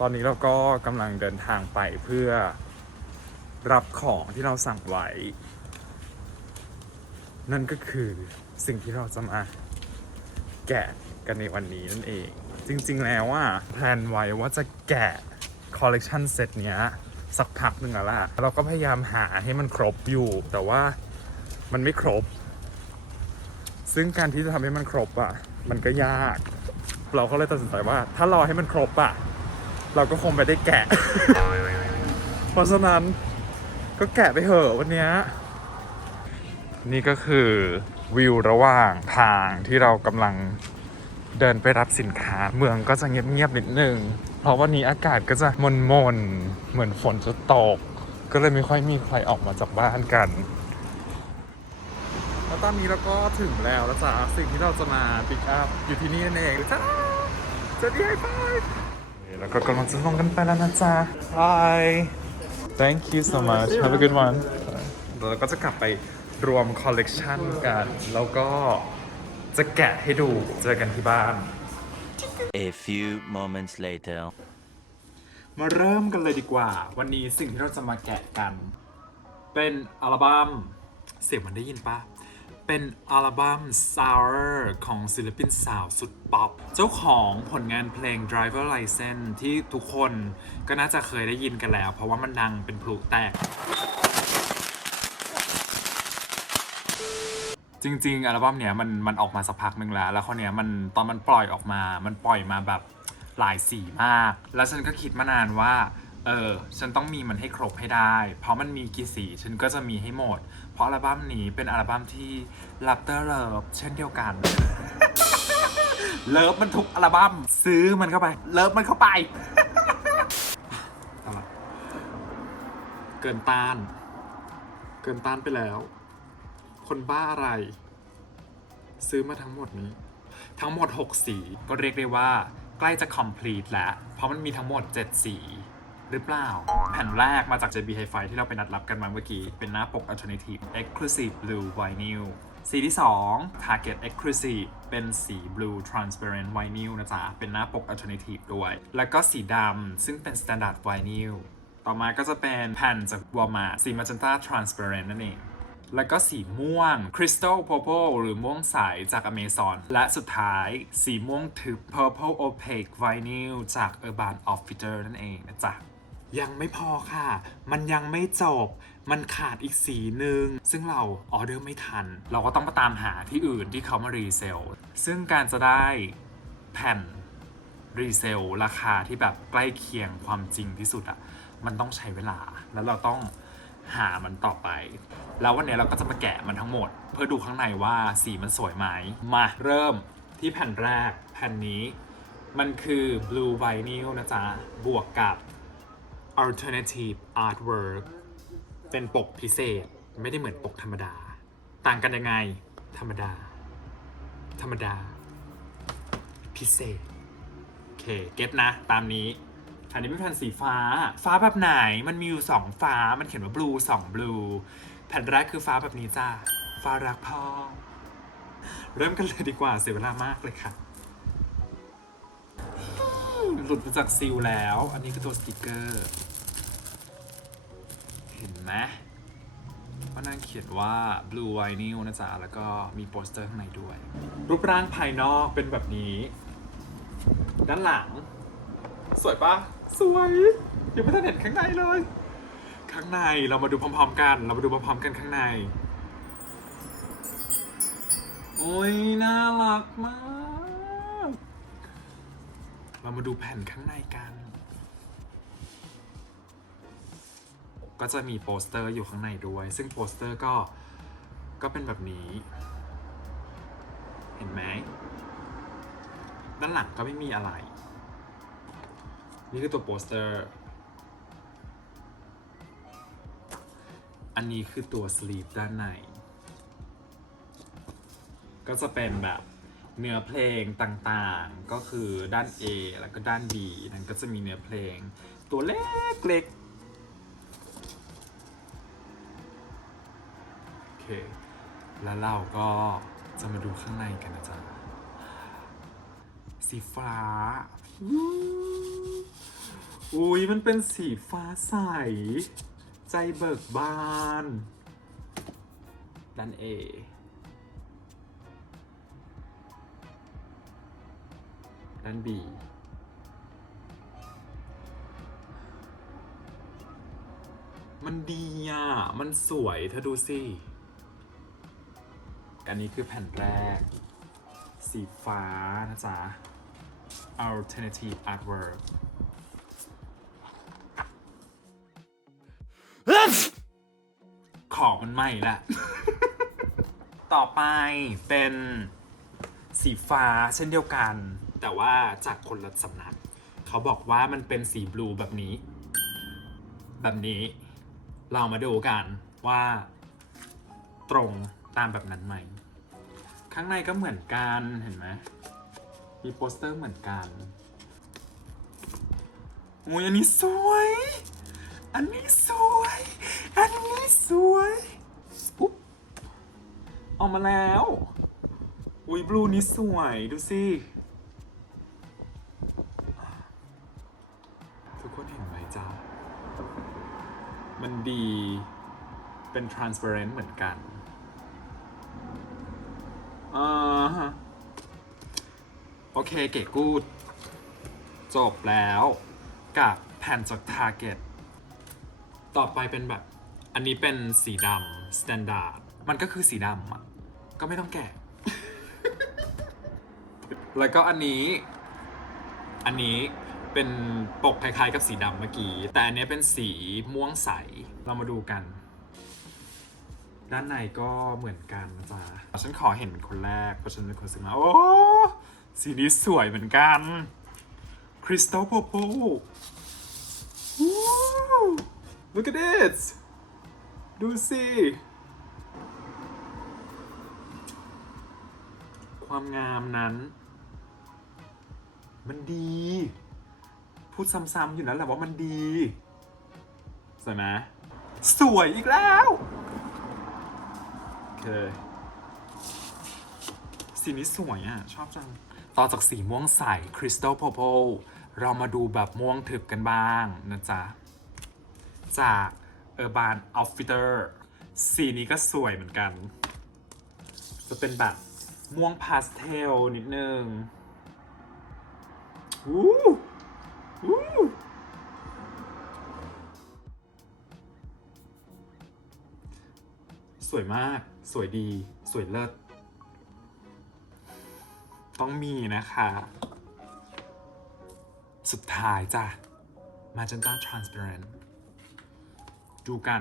ตอนนี้เราก็กำลังเดินทางไปเพื่อรับของที่เราสั่งไว้ นั่นก็คือสิ่งที่เราจะมาแกะกันในวันนี้นั่นเอง จริงๆแล้วอะแพลนไว้ว่าจะแกะคอลเลกชันเซตเนี้ยสักพักหนึ่งแล้วล่ะ เราก็พยายามหาให้มันครบอยู่ แต่ว่ามันไม่ครบ ซึ่งการที่จะทำให้มันครบอะ มันก็ยาก เราก็เลยตัดสินใจว่า ถ้ารอให้มันครบอะ เราก็คงไม่ได้แกะ เพราะฉะนั้นก็แกะไปเถอะวันนี้นี่ก็คือวิวระหว่างทางที่เรากำลังเดินไปรับสินค้า เมืองก็จะเงียบๆนิดนึง เพราะวันนี้อากาศก็จะมนๆเหมือนฝนจะตก ก็เลยไม่ค่อยมีใครออกมาจากบ้านกันแล้วตอนนี้เราก็ถึงแล้วแล้วจ้าสิ่งที่เราจะมาปิกอัพอยู่ที่นี่นั่นเองจ้าจะดีไฮไฟ แล้วก็กำลังจะลงกันไปแล้วนะจ๊ะ Hi Thank you so much Have a good one เราก็จะกลับไปรวมคอลเลกชันกัน แล้วก็จะแกะให้ดูเจอกันที่บ้าน A few moments later. มาเริ่มกันเลยดีกว่า วันนี้สิ่งที่เราจะมาแกะกัน เป็นอัลบั้มเสียงมันได้ยินปะ เป็นอัลบั้ม Sour ของศิลปินสาวสุดป๊อป เจ้าของผลงานเพลง Driver License ที่ทุกคนก็น่าจะเคยได้ยินกันแล้ว เพราะว่ามันดังเป็นพลุแตก จริง ๆ อัลบั้มเนี้ยมันมันออกมาสักพักหนึ่งแล้ว แล้วคราเนี้ยมันตอนมันปล่อยออกมา มันปล่อยมาแบบหลายสีมาก แล้วฉันก็คิดมานานว่าเออ ฉันต้องมีมันให้ครบให้ได้ เพราะมันมีกี่สี ฉันก็จะมีให้หมด เพราะอัลบั้มนี้เป็นอัลบั้มที่ Laughter Love เช่นเดียวกัน เลิฟมันทุกอัลบั้มซื้อมันเข้าไป เลิฟมันเข้าไปเอาละเกินต้าน เกินต้านไปแล้ว คนบ้าอะไร ซื้อมาทั้งหมดนี้ ทั้งหมด 6 สี ก็เรียกได้ว่า ใกล้จะ complete แล้ว เพราะมันมีทั้งหมด 7 สี หรือเปล่า แผ่นแรกมาจาก JB Hi-Fi ที่เราไปนัดรับกันมาเมื่อกี้ เป็นหน้าปก Alternative Exclusive Blue Vinyl สีที่ 2 Target Exclusive เป็นสี Blue Transparent Vinyl นะจ๊ะ เป็นหน้าปก Alternative ด้วย แล้วก็สีดำซึ่งเป็น Standard Vinyl ต่อมาก็จะเป็นแผ่นจาก Walmart สี Magenta Transparent นั่นเองแล้วก็สีม่วง Crystal Purple หรือม่วงใสจาก Amazon และสุดท้ายสีม่วงทึบ Purple Opaque Vinyl จาก Urban Outfitter นั่นเองนะจ๊ะ ยังไม่พอค่ะ มันยังไม่จบ มันขาดอีกสีหนึ่ง ซึ่งเราออเดอร์ไม่ทัน เราก็ต้องมาตามหาที่อื่นที่เขามารีเซล ซึ่งการจะได้แผ่นรีเซลราคาที่แบบใกล้เคียงความจริงที่สุดอะมันต้องใช้เวลา แล้วเราต้องหามันต่อไป แล้ววันนี้เราก็จะมาแกะมันทั้งหมด เพื่อดูข้างในว่าสีมันสวยไหม มาเริ่มที่แผ่นแรกแผ่นนี้ มันคือ blue vinyl นะจ๊ะ บวกกับ alternative artwork เป็นปกพิเศษไม่ได้เหมือนปกธรรมดา ต่างกันยังไง ธรรมดา ธรรมดา พิเศษ โอเค เก็ตนะ ตามนี้ อันนี้เป็นแผ่นสีฟ้า ฟ้าแบบไหนมันมีอยู่สองฟ้ามันเขียนว่า blue สอง blue แผ่นแรกคือฟ้าแบบนี้จ้าฟ้ารักพ่อ เริ่มกันเลยดีกว่าเสียเวลามากเลยค่ะ หลุดมาจากซีลแล้ว อันนี้คือตัวสติกเกอร์ เห็นไหมว่านั่นเขียนว่า blue vinyl นะจ๊ะ แล้วก็มีโปสเตอร์ข้างในด้วย รูปร่างภายนอกเป็นแบบนี้ ด้านหลัง สวยปะสวยยังไม่ทันเห็นข้างในเลย ข้างในเรามาดูพร้อมๆกัน เรามาดูพร้อมๆกันข้างใน โอ้ยน่ารักมาก เรามาดูแผ่นข้างในกัน ก็จะมีโปสเตอร์อยู่ข้างในด้วย ซึ่งโปสเตอร์ก็ ก็เป็นแบบนี้ เห็นไหม ด้านหลังก็ไม่มีอะไร นี่คือตัวโปสเตอร์ อันนี้คือตัวสลีปด้านใน ก็จะเป็นแบบ เนื้อเพลงต่างๆ ก็คือด้าน A แล้วก็ด้าน B นั้นก็จะมีเนื้อเพลง ตัวเล็กๆโอเค แล้วเราก็จะมาดูข้างในกันนะจ๊ะ สีฟ้าอุ้ยมันเป็นสีฟ้าใส ใจเบิกบาน ด้าน A ด้าน B มันดีอะ มันสวยเธอดูสิ อันนี้คือแผ่นแรก สีฟ้านะจ๊ะ alternative artwork ของมันใหม่ละ ต่อไปเป็นสีฟ้าเช่นเดียวกัน แต่ว่าจากคนละสำนัก เขาบอกว่ามันเป็นสีบลูแบบนี้ แบบนี้ เรามาดูกันว่า ตรงตามแบบนั้นไหม ข้างในก็เหมือนกันเห็นไหมมีโปสเตอร์เหมือนกันโอ้ยอันนี้สวย อันนี้สวย อันนี้สวยอุ๊บออกมาแล้วอุ้ยบลูนี้สวย ดูสิ เป็น transparent เหมือนกันอ่าฮะโอเคเก๋กูด จบแล้วกับแผ่นจาก Target ต่อไปเป็นแบบ อันนี้เป็นสีดำ standard มันก็คือสีดำอะ ก็ไม่ต้องแกะ แล้วก็อันนี้ อันนี้เป็นปกคล้ายๆกับสีดำเมื่อกี้ แต่อันเนี้ยเป็นสีม่วงใส เรามาดูกัน ด้านในก็เหมือนกันนะจ๊ะฉันขอเห็นเป็นคนแรก เพราะฉันเป็นคนซื้อมา โอ้สีนี้สวยเหมือนกัน Crystal Purple Woo! Look at it ดูสิ ความงามนั้น มันดี พูดซ้ำๆอยู่นั่นแหละว่ามันดี สวยไหมสวยอีกแล้ว โอเคสีนี้สวยอะ ชอบจัง ต่อจากสีม่วงใส Crystal Purple เรามาดูแบบม่วงถึกกันบ้างนะจ๊ะ จาก Urban Outfitter สีนี้ก็สวยเหมือนกัน จะเป็นแบบม่วงพาสเทลนิดนึงวู้วู้ วยมาก สวยดี สวยเลิศ ต้องมีนะคะ สุดท้ายจ้ะ Magenta Transparent ดูกัน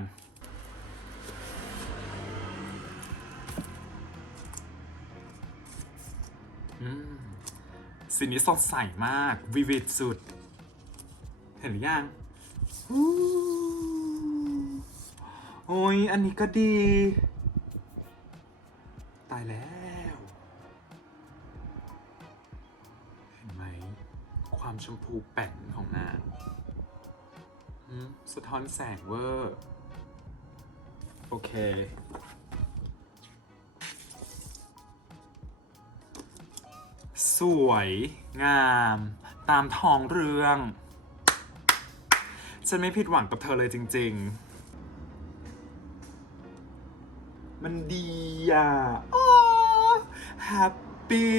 สีนี้สดใสมาก วิวิดสุด เห็นหรือยัง โอ้ย อันนี้ก็ดี ตายแล้ว เห็นไหม ความชมพูแป่นของนางสะท้อนแสงเวอร์ โอเค สวย งาม ตามทองเรื่อง ฉันไม่ผิดหวังกับเธอเลยจริง ๆ มันดีอะแฮปปี้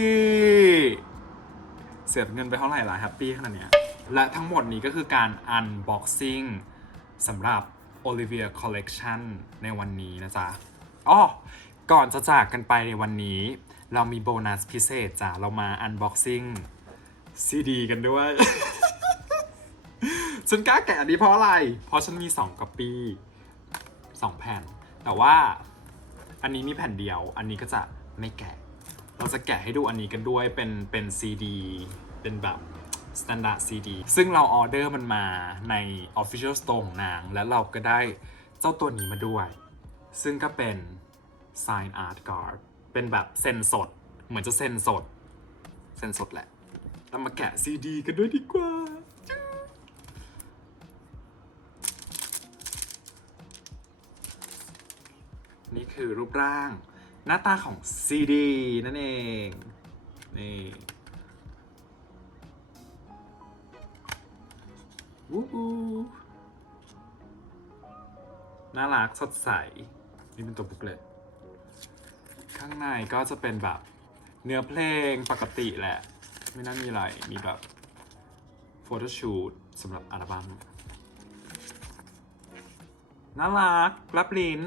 เสียเงินไปเท่าไหร่ล่ะแฮปปี้ขนาดเนี้ย และทั้งหมดนี้ก็คือการ unboxing สำหรับ Olivia Collection ในวันนี้นะจ๊ะอ้อก่อนจะจากกันไปในวันนี้ เรามีโบนัสพิเศษจ้ะเรามา unboxing ซีดีกันด้วย ฉันกล้าแกะอันนี้เพราะอะไร เพราะฉันมี2ก๊อปปี้สองแผ่น แต่ว่า อันนี้มีแผ่นเดียว อันนี้ก็จะไม่แกะ เราจะแกะให้ดูอันนี้กันด้วยเป็นเป็นซีดีเป็นแบบ standard CD ซึ่งเราออเดอร์มันมาใน official store ของนาง แล้วเราก็ได้เจ้าตัวนี้มาด้วย ซึ่งก็เป็น sign art card เป็นแบบเซ็นสด เหมือนจะเซ็นสด เซ็นสดแหละเรามาแกะซีดีกันด้วยดีกว่า นี่คือรูปร่าง หน้าตาของซีดีนั่นเอง นี่อู้น่ารักสดใส นี่เป็นตัวบุ๊กเลตข้างในก็จะเป็นแบบเนื้อเพลงปกติแหละ ไม่น่ามีอะไร มีแบบโฟโต้ชูตสำหรับอัลบั้มน่ารักรับลิ้น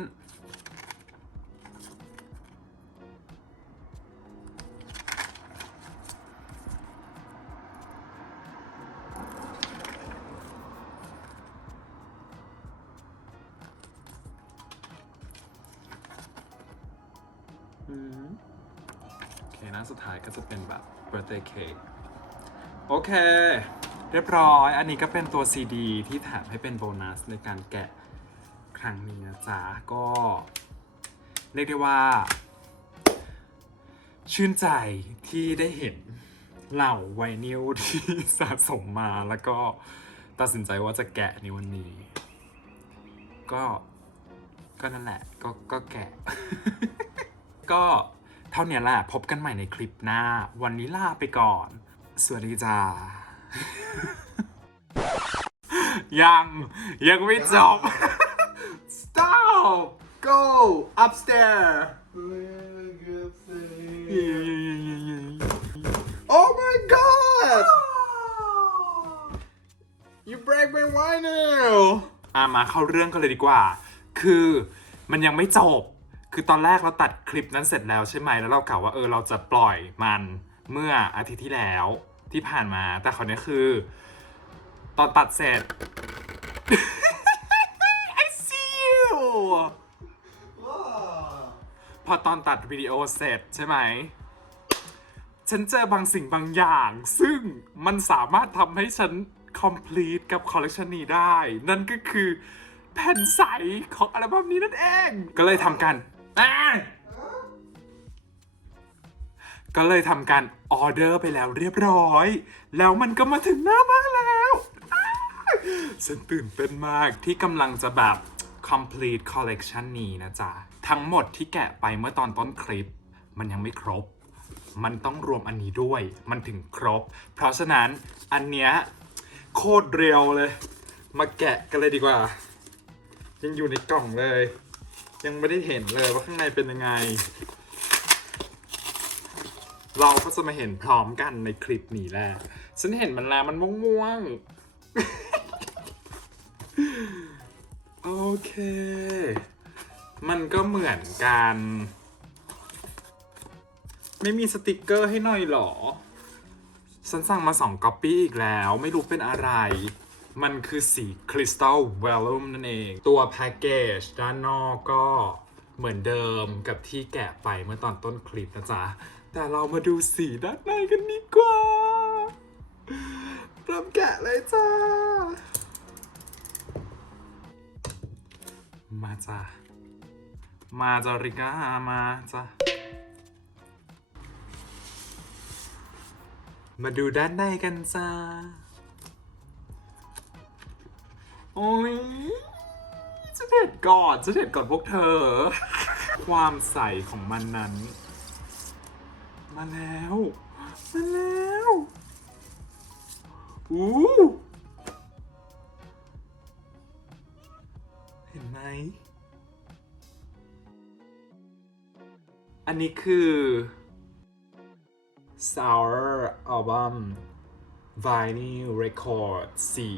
โอเค เรียบร้อย อันนี้ก็เป็นตัว CD ที่แถมให้เป็นโบนัสในการแกะครั้งนี้นะจ๊ะ ก็เรียกได้ว่า ชื่นใจที่ได้เห็นเหล่าไวนิลที่สะสมมาแล้วก็ตัดสินใจว่าจะแกะในวันนี้ ก็ก็นั่นแหละ ก็ก็แกะ ก็ เท่านี้แหละพบกันใหม่ในคลิปหน้า วันนี้ลาไปก่อน สวัสดีจ้า ยัง ยังไม่จบ stop go upstairs oh my god you break my vinyl อะมาเข้าเรื่องกันเลยดีกว่า คือมันยังไม่จบ คือตอนแรกเราตัดคลิปนั้นเสร็จแล้วใช่ไหมแล้วเรากล่าวว่าเออเราจะปล่อยมันเมื่ออาทิตย์ที่แล้วที่ผ่านมา แต่คราวนี้คือ ตอนตัดเสร็จ I see you พอตอนตัดวิดีโอเสร็จใช่ไหม ฉันเจอบางสิ่งบางอย่าง ซึ่งมันสามารถทำให้ฉัน complete กับคอลเลกชันนี้ได้ นั่นก็คือแผ่นใสของอัลบั้มนี้นั่นเอง ก็เลยทำการ อ่าก็เลยทำการออเดอร์ไปแล้วเรียบร้อย แล้วมันก็มาถึงหน้าบ้านแล้วอ้าฉันตื่นเต้นมากที่กำลังจะแบบ complete collection นี้นะจ๊ะ ทั้งหมดที่แกะไปเมื่อตอนต้นคลิป มันยังไม่ครบ มันต้องรวมอันนี้ด้วย มันถึงครบ เพราะฉะนั้นอันเนี้ยโคตรเร็วเลย มาแกะกันเลยดีกว่า ยังอยู่ในกล่องเลย ยังไม่ได้เห็นเลยว่าข้างในเป็นยังไง เราก็จะมาเห็นพร้อมกันในคลิปนี้แหละฉันเห็นมันแล้วมันม่วงๆ โอเค มันก็เหมือนกัน ไม่มีสติกเกอร์ให้หน่อยหรอ ฉันสั่งมาสองก๊อปปี้อีกแล้ว ไม่รู้เป็นอะไร มันคือสีคริสตัลเวลลุ่มนั่นเอง ตัวแพ็กเกจด้านนอกก็เหมือนเดิมกับที่แกะไปเมื่อตอนต้นคลิปนะจ๊ะ แต่เรามาดูสีด้านในกันดีกว่าเริ่มแกะเลยจ้า มาจ้ะมาจาริก้ามาจ้ะมาดูด้านในกันจ้า โอ้ยจะเด็ดก่อนจะเด็ดก่อนพวกเธอ ความใสของมันนั้น มาแล้ว มาแล้วอู้เห็นไหม อันนี้คือ Sour Album Vinyl Record สี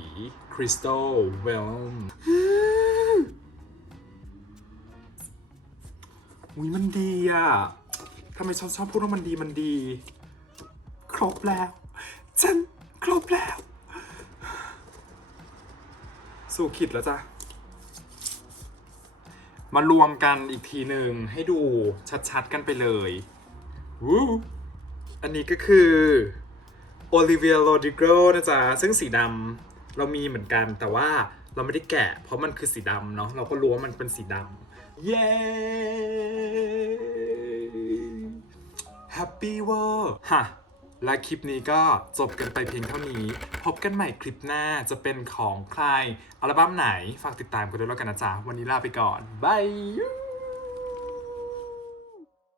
Crystal Vellum อุ้ยมันดีอะทำไมชอบชอบพูดว่ามันดีมันดี ครบแล้ว ฉันครบแล้ว สู่ขิดแล้วจ้ะ มารวมกันอีกทีหนึ่งให้ดูชัดๆกันไปเลย อันนี้ก็คือ Olivia Rodrigo นะจ๊ะ ซึ่งสีดำเรามีเหมือนกันแต่ว่าเราไม่ได้แกะ เพราะมันคือสีดำเนาะเราก็รู้ว่ามันเป็นสีดำเย้ Happy w o r ฮะและคลิปนี้ก็จบกันไปเพียงเท่านี้ พบกันใหม่คลิปหน้าจะเป็นของใคร อัลบั้มไหน ฝากติดตามกันด้วยแล้วกันนะจ๊ะ วันนี้ลาไปก่อน บาย